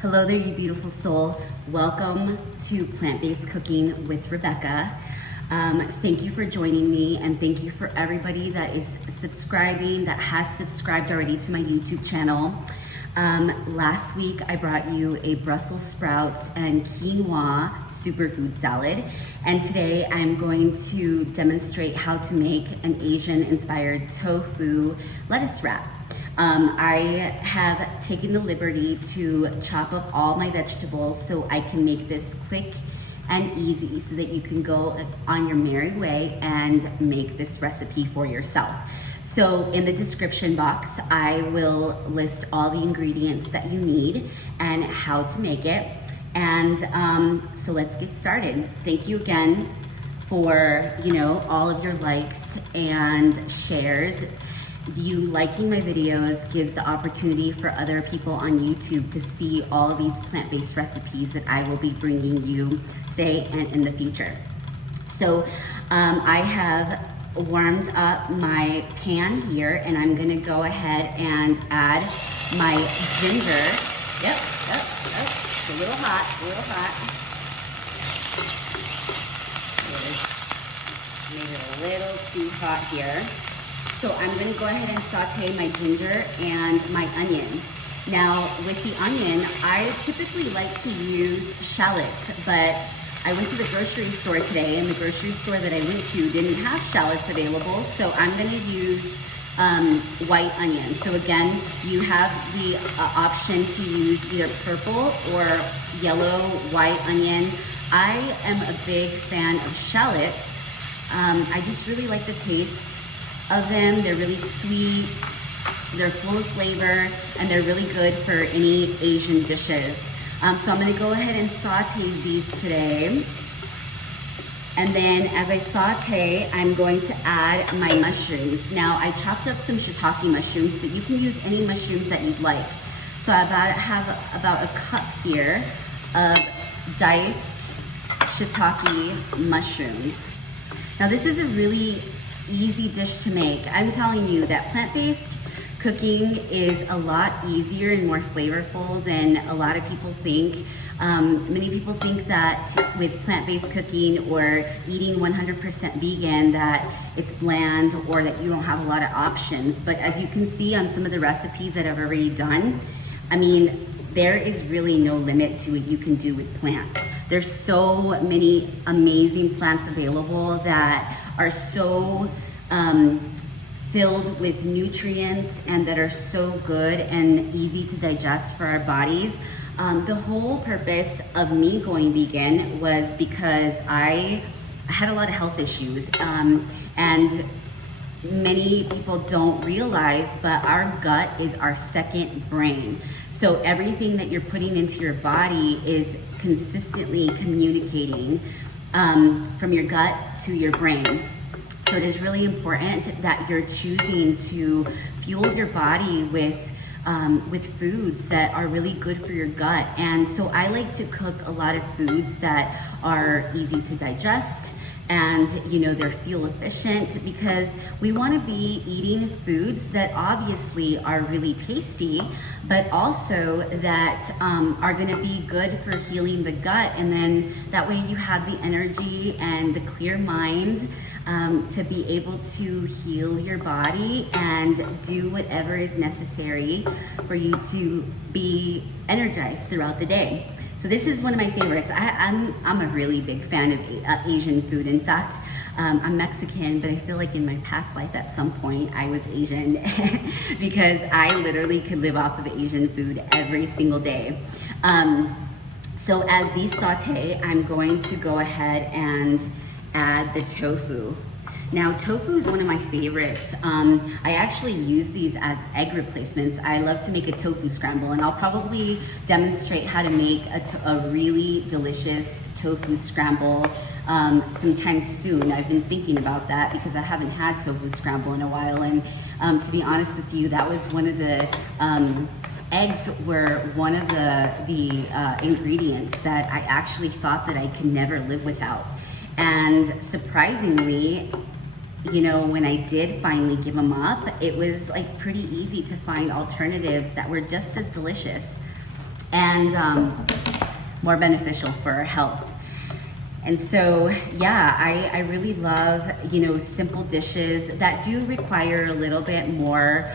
Hello there, you beautiful soul. Welcome to Plant-Based Cooking with Rebecca. Thank you for joining me, and thank you for everybody that is subscribing, that has subscribed already to my YouTube channel. Last week I brought you a Brussels sprouts and quinoa superfood salad, and today I'm going to demonstrate how to make an Asian inspired tofu lettuce wrap. I have taken the liberty to chop up all my vegetables so I can make this quick and easy so that you can go on your merry way and make this recipe for yourself. So in the description box, I will list all the ingredients that you need and how to make it. And so let's get started. Thank you again for, all of your likes and shares. You liking my videos gives the opportunity for other people on YouTube to see all these plant-based recipes that I will be bringing you today and in the future. So I have warmed up my pan here, and I'm gonna go ahead and add my ginger. Yep, it's a little hot, Made it a little too hot here. So I'm gonna go ahead and saute my ginger and my onion. Now with the onion, I typically like to use shallots, but I went to the grocery store today, and the grocery store that I went to didn't have shallots available, so I'm gonna use white onion. So again, you have the option to use either purple or yellow white onion. I am a big fan of shallots. I just really like the taste of them. They're really sweet, they're full of flavor, and they're really good for any Asian dishes. So I'm gonna go ahead and saute these today. And then as I saute, I'm going to add my mushrooms. Now I chopped up some shiitake mushrooms, but you can use any mushrooms that you'd like. So I have about a cup here of diced shiitake mushrooms. Now this is a really easy dish to make. I'm telling you that plant-based cooking is a lot easier and more flavorful than a lot of people think. Many people think that with plant-based cooking or eating 100% vegan that it's bland or that you don't have a lot of options. But as you can see on some of the recipes that I've already done, I mean, there is really no limit to what you can do with plants. There's so many amazing plants available that are so filled with nutrients and that are so good and easy to digest for our bodies. The whole purpose of me going vegan was because I had a lot of health issues, and many people don't realize, but our gut is our second brain. So everything that you're putting into your body is consistently communicating from your gut to your brain. So it is really important that you're choosing to fuel your body with foods that are really good for your gut. And so I like to cook a lot of foods that are easy to digest, and they're fuel efficient, because we want to be eating foods that obviously are really tasty, but also that are going to be good for healing the gut. And then that way you have the energy and the clear mind to be able to heal your body and do whatever is necessary for you to be energized throughout the day. So this is one of my favorites. I'm a really big fan of Asian food. In fact, I'm Mexican, but I feel like in my past life at some point I was Asian because I literally could live off of Asian food every single day. So as these saute, I'm going to go ahead and add the tofu. Now, tofu is one of my favorites. I actually use these as egg replacements. I love to make a tofu scramble, and I'll probably demonstrate how to make a really delicious tofu scramble sometime soon. I've been thinking about that because I haven't had tofu scramble in a while, and to be honest with you, that was one of the eggs were one of the ingredients that I actually thought that I could never live without. And surprisingly, when I did finally give them up, it was like pretty easy to find alternatives that were just as delicious. And and more beneficial for our health. And so, yeah, I really love, you know, simple dishes that do require a little bit more,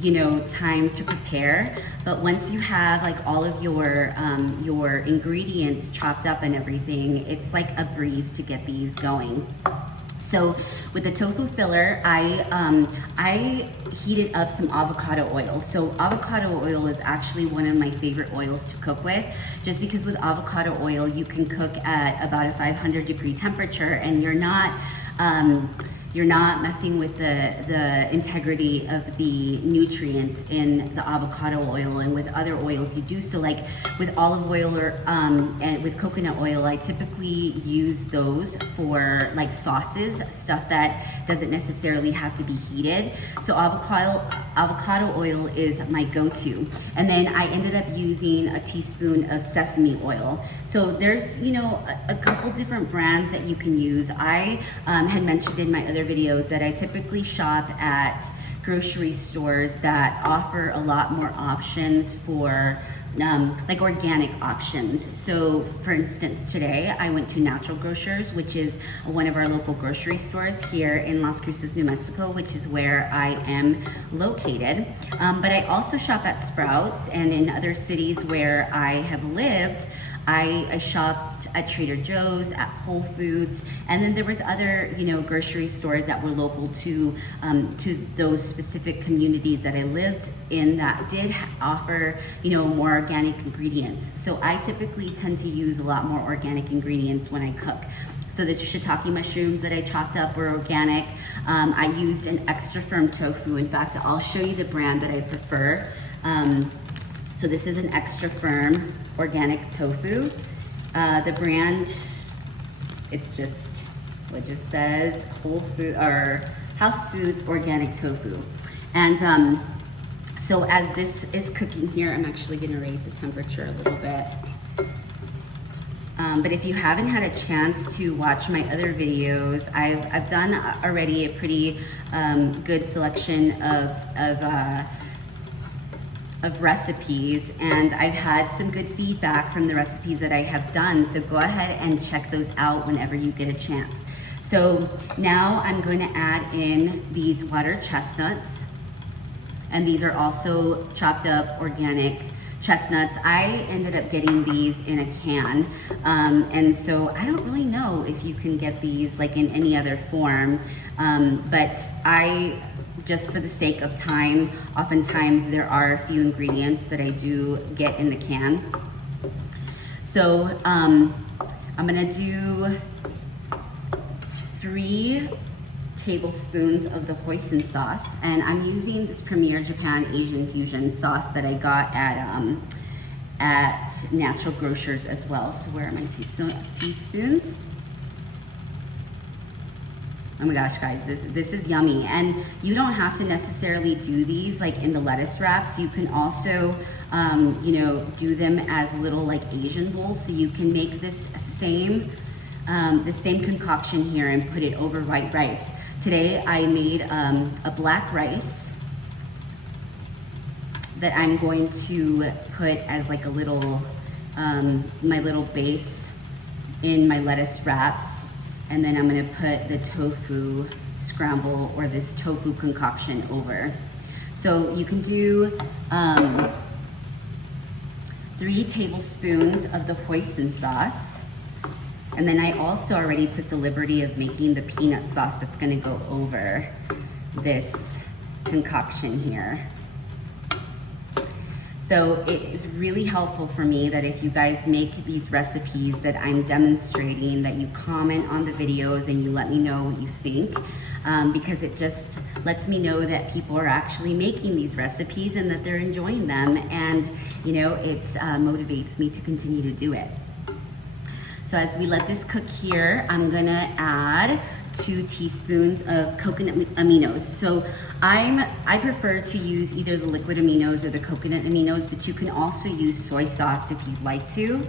you know, time to prepare. But once you have like all of your ingredients chopped up and everything, it's like a breeze to get these going. So with the tofu filler, I heated up some avocado oil. So avocado oil is actually one of my favorite oils to cook with, just because with avocado oil, you can cook at about a 500-degree temperature, and you're not messing with the integrity of the nutrients in the avocado oil. And with other oils you do. So like with olive oil or and with coconut oil, I typically use those for like sauces, stuff that doesn't necessarily have to be heated. So avocado oil is my go-to. And then I ended up using a teaspoon of sesame oil. So there's, you know, a couple different brands that you can use. I had mentioned in my other videos that I typically shop at grocery stores that offer a lot more options for like organic options. So for instance, today I went to Natural Grocers, which is one of our local grocery stores here in Las Cruces, New Mexico, which is where I am located. But I also shop at Sprouts, and in other cities where I have lived, I shopped at Trader Joe's, at Whole Foods, and then there was other, you know, grocery stores that were local to those specific communities that I lived in that did offer, you know, more organic ingredients. So I typically tend to use a lot more organic ingredients when I cook. So the shiitake mushrooms that I chopped up were organic. I used an extra firm tofu. In fact, I'll show you the brand that I prefer. So this is an extra firm organic tofu. The brand, it's just, it just says Whole Food or House Foods Organic Tofu. And so as this is cooking here, I'm actually gonna raise the temperature a little bit. But if you haven't had a chance to watch my other videos, I've done already a pretty good selection of recipes, and I've had some good feedback from the recipes that I have done. So go ahead and check those out whenever you get a chance. So now I'm going to add in these water chestnuts, and these are also chopped up organic chestnuts. I ended up getting these in a can, and so I don't really know if you can get these like in any other form, but just for the sake of time, oftentimes there are a few ingredients that I do get in the can. So I'm gonna do 3 tablespoons of the hoisin sauce, and I'm using this Premier Japan Asian Fusion sauce that I got at Natural Grocers as well. So where are my teaspoons? Oh my gosh, guys, this is yummy. And you don't have to necessarily do these like in the lettuce wraps. You can also, you know, do them as little like Asian bowls. So you can make this same concoction here and put it over white rice. Today I made a black rice that I'm going to put as like a little, my little base in my lettuce wraps. And then I'm gonna put the tofu scramble or this tofu concoction over. So you can do 3 tablespoons of the hoisin sauce. And then I also already took the liberty of making the peanut sauce that's gonna go over this concoction here. So it is really helpful for me that if you guys make these recipes that I'm demonstrating, that you comment on the videos and you let me know what you think, because it just lets me know that people are actually making these recipes and that they're enjoying them, and you know, it motivates me to continue to do it. So as we let this cook here, I'm gonna add 2 teaspoons of coconut aminos. So I prefer to use either the liquid aminos or the coconut aminos, but you can also use soy sauce if you'd like to.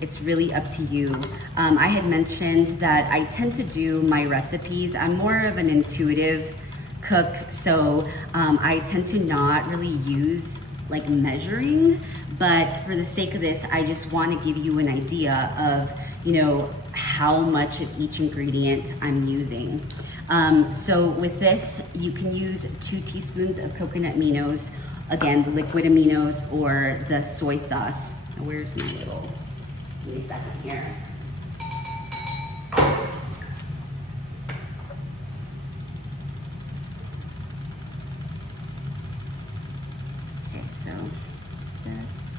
It's really up to you. I had mentioned that I tend to do my recipes, I'm more of an intuitive cook, so I tend to not really use like measuring, but for the sake of this, I just want to give you an idea of, you know, how much of each ingredient I'm using. So with this, you can use 2 teaspoons of coconut aminos, again, the liquid aminos or the soy sauce. Now, where's my little, give me a second here. Okay, so there's this.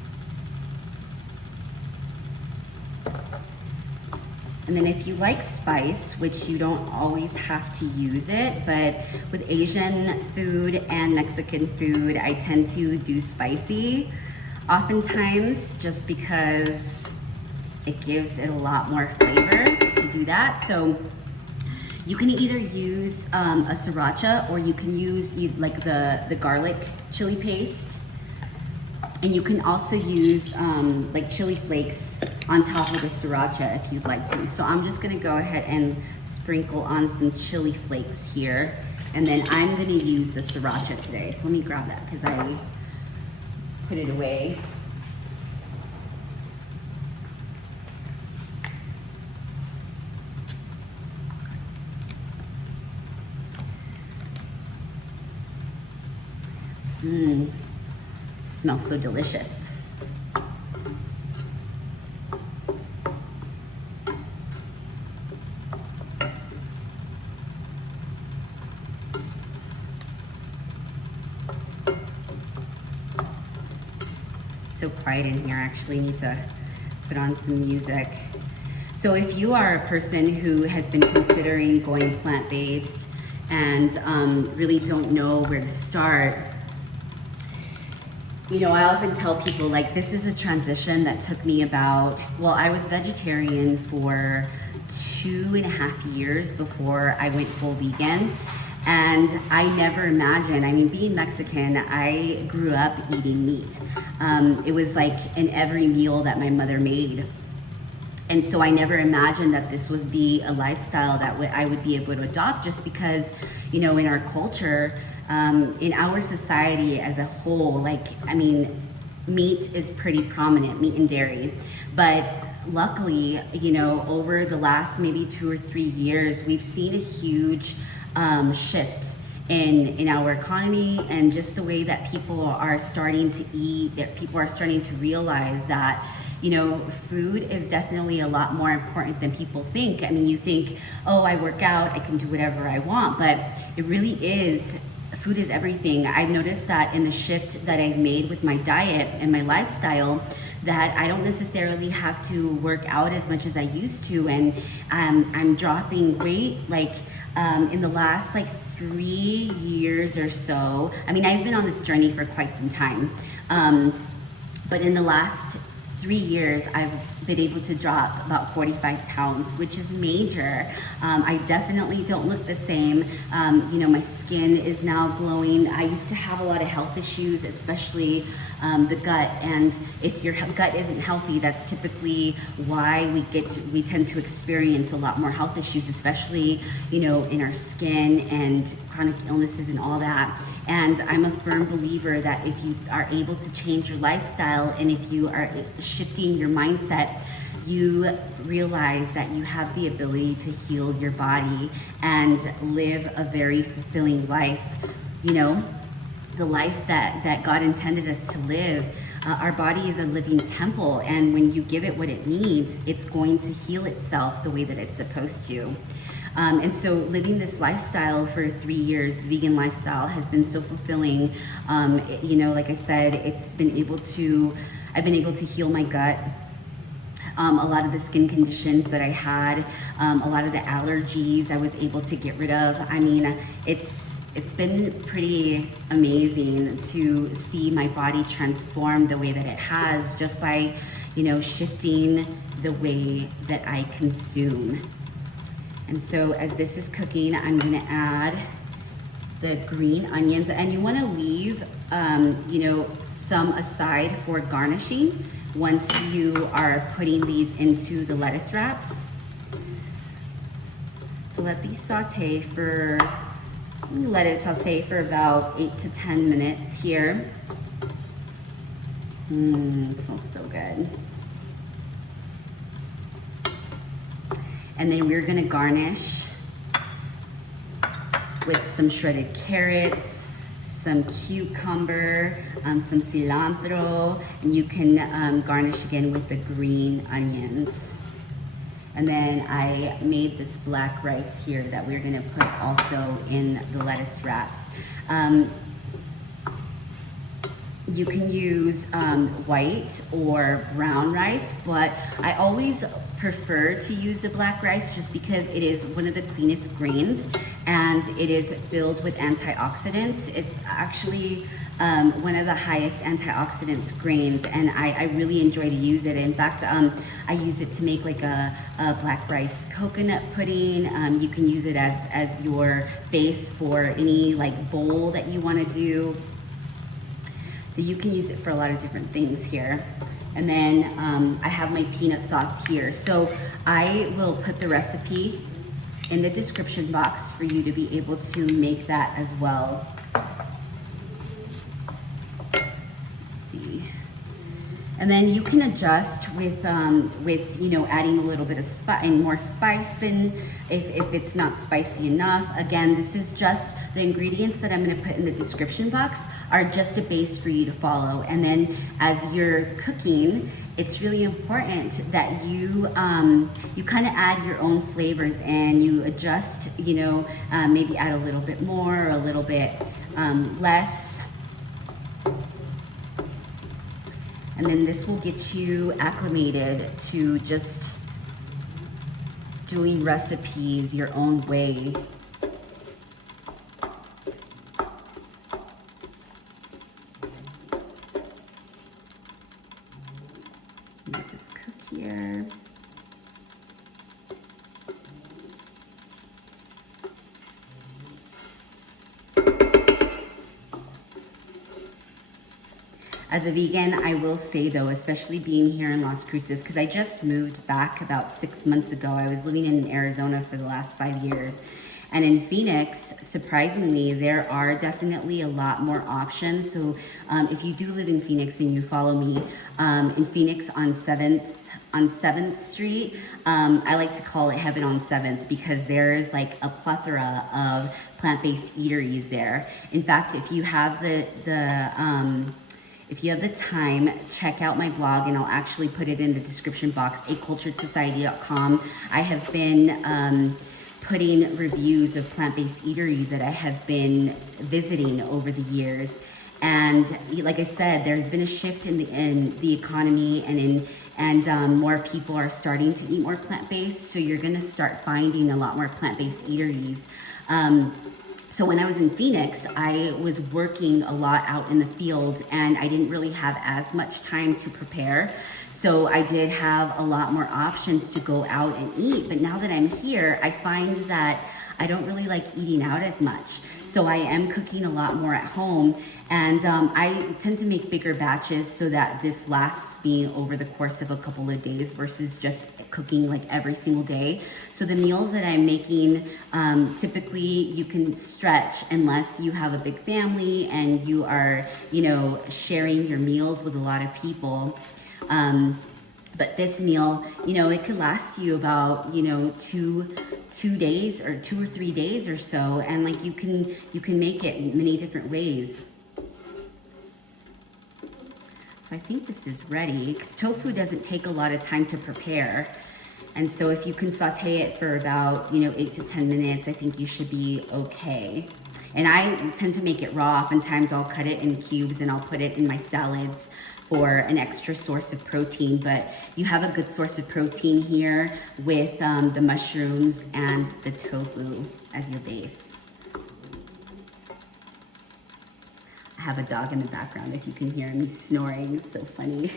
And then if you like spice, which you don't always have to use it, but with Asian food and Mexican food, I tend to do spicy oftentimes just because it gives it a lot more flavor to do that. So you can either use a sriracha, or you can use like the garlic chili paste. And you can also use like chili flakes on top of the sriracha if you'd like to. So I'm just gonna go ahead and sprinkle on some chili flakes here. And then I'm gonna use the sriracha today. So let me grab that because I put it away. Mmm. Smells so delicious. So quiet in here, I actually need to put on some music. So if you are a person who has been considering going plant-based and really don't know where to start, you know, I often tell people, like, this is a transition that took me about, well, I was vegetarian for 2.5 years before I went full vegan. And I never imagined, I mean, being Mexican, I grew up eating meat. It was like in every meal that my mother made. And so I never imagined that this would be a lifestyle that I would be able to adopt, just because, you know, in our culture, in our society as a whole, like, I mean, meat is pretty prominent, meat and dairy. But luckily, you know, over the last maybe 2 or 3 years, we've seen a huge shift in our economy, and just the way that people are starting to eat, that people are starting to realize that, you know, food is definitely a lot more important than people think. I mean, you think, oh, I work out, I can do whatever I want, but it really is, food is everything. I've noticed that in the shift that I've made with my diet and my lifestyle, that I don't necessarily have to work out as much as I used to, and I'm dropping weight like in the last like 3 years or so. I mean, I've been on this journey for quite some time, but in the last 3 years, I've been able to drop about 45 pounds, which is major. I definitely don't look the same. You know, my skin is now glowing. I used to have a lot of health issues, especially the gut. And if your gut isn't healthy, that's typically why we tend to experience a lot more health issues, especially, you know, in our skin and chronic illnesses and all that. And I'm a firm believer that if you are able to change your lifestyle, and if you are shifting your mindset, you realize that you have the ability to heal your body and live a very fulfilling life. You know, the life that God intended us to live. Our body is a living temple, and when you give it what it needs, it's going to heal itself the way that it's supposed to. And so living this lifestyle for 3 years, the vegan lifestyle, has been so fulfilling. You know, like I said, I've been able to heal my gut. A lot of the skin conditions that I had, a lot of the allergies I was able to get rid of. I mean, it's been pretty amazing to see my body transform the way that it has, just by, you know, shifting the way that I consume. And so as this is cooking, I'm gonna add the green onions, and you wanna leave, you know, some aside for garnishing once you are putting these into the lettuce wraps. So let these saute for, let it saute for about 8 to 10 minutes here. It smells so good. And then we're gonna garnish with some shredded carrots, some cucumber, some cilantro, and you can garnish again with the green onions. And then I made this black rice here that we're gonna put also in the lettuce wraps. You can use white or brown rice, but I always prefer to use the black rice just because it is one of the cleanest grains and it is filled with antioxidants. It's actually one of the highest antioxidants grains, and I really enjoy to use it. In fact, I use it to make like a black rice coconut pudding. You can use it as your base for any like bowl that you want to do. So you can use it for a lot of different things here. And then I have my peanut sauce here. So I will put the recipe in the description box for you to be able to make that as well. Let's see. And then you can adjust with you know, adding a little bit of more spice than if it's not spicy enough. Again, this is just the ingredients that I'm going to put in the description box are just a base for you to follow. And then as you're cooking, it's really important that you you kind of add your own flavors and you adjust, you know, maybe add a little bit more or a little bit less. And then this will get you acclimated to just doing recipes your own way. Let this cook here. As a vegan, I will say though, especially being here in Las Cruces, because I just moved back about 6 months ago. I was living in Arizona for the last 5 years. And in Phoenix, surprisingly, there are definitely a lot more options. So if you do live in Phoenix and you follow me, in Phoenix on 7th Street, I like to call it Heaven on 7th because there's like a plethora of plant-based eateries there. In fact, if you have if you have the time, check out my blog, and I'll actually put it in the description box, aculturedsociety.com. I have been putting reviews of plant-based eateries that I have been visiting over the years. And like I said, there's been a shift in the economy and more people are starting to eat more plant-based. So you're gonna start finding a lot more plant-based eateries. So when I was in Phoenix, I was working a lot out in the field and I didn't really have as much time to prepare. So I did have a lot more options to go out and eat. But now that I'm here, I find that I don't really like eating out as much. So I am cooking a lot more at home. And I tend to make bigger batches so that this lasts me over the course of a couple of days versus just cooking like every single day. So the meals that I'm making, typically you can stretch unless you have a big family and you are, you know, sharing your meals with a lot of people. But this meal, you know, it could last you about, you know, two days or 2 or 3 days or so. And like you can make it many different ways. So I think this is ready because tofu doesn't take a lot of time to prepare. And so if you can saute it for about, you know, 8 to 10 minutes, I think you should be okay. And I tend to make it raw. Oftentimes I'll cut it in cubes and I'll put it in my salads for an extra source of protein. But you have a good source of protein here with the mushrooms and the tofu as your base. I have a dog in the background if you can hear him, he's snoring, it's so funny.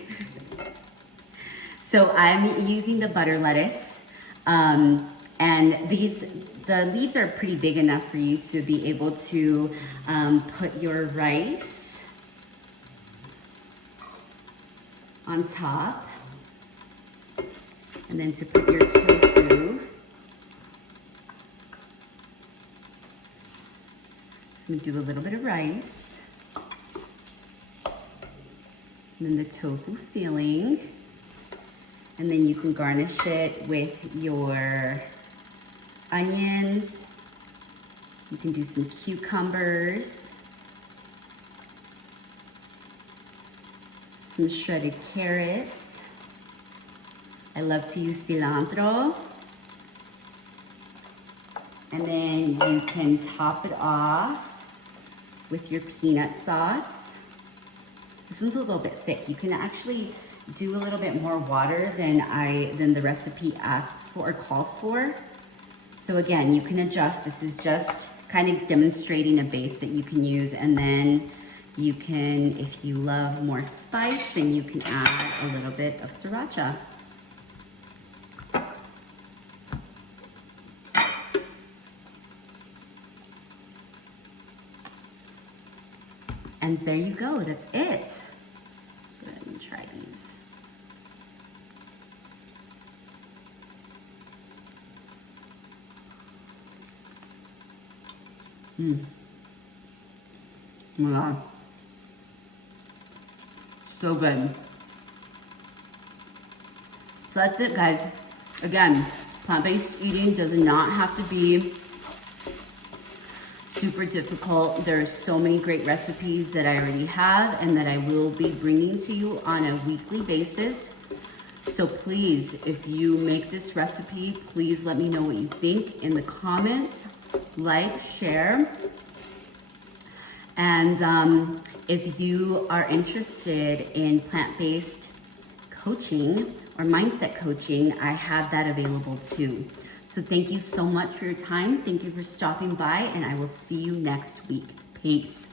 So I'm using the butter lettuce, and the leaves are pretty big enough for you to be able to put your rice on top, and then to put your tofu. So we do a little bit of rice. And then the tofu filling. And then you can garnish it with your onions. You can do some cucumbers, some shredded carrots. I love to use cilantro. And then you can top it off with your peanut sauce. This is a little bit thick. You can actually do a little bit more water than the recipe asks for or calls for. So again, you can adjust. This is just kind of demonstrating a base that you can use, and then you can, if you love more spice, then you can add a little bit of sriracha. And there you go, that's it. Go ahead and try these. Oh my God. So good. So that's it, guys. Again, plant-based eating does not have to be super difficult. There's so many great recipes that I already have and that I will be bringing to you on a weekly basis. So please, if you make this recipe, please let me know what you think in the comments. Like, share. And if you are interested in plant-based coaching or mindset coaching, I have that available too. So thank you so much for your time. Thank you for stopping by, and I will see you next week. Peace.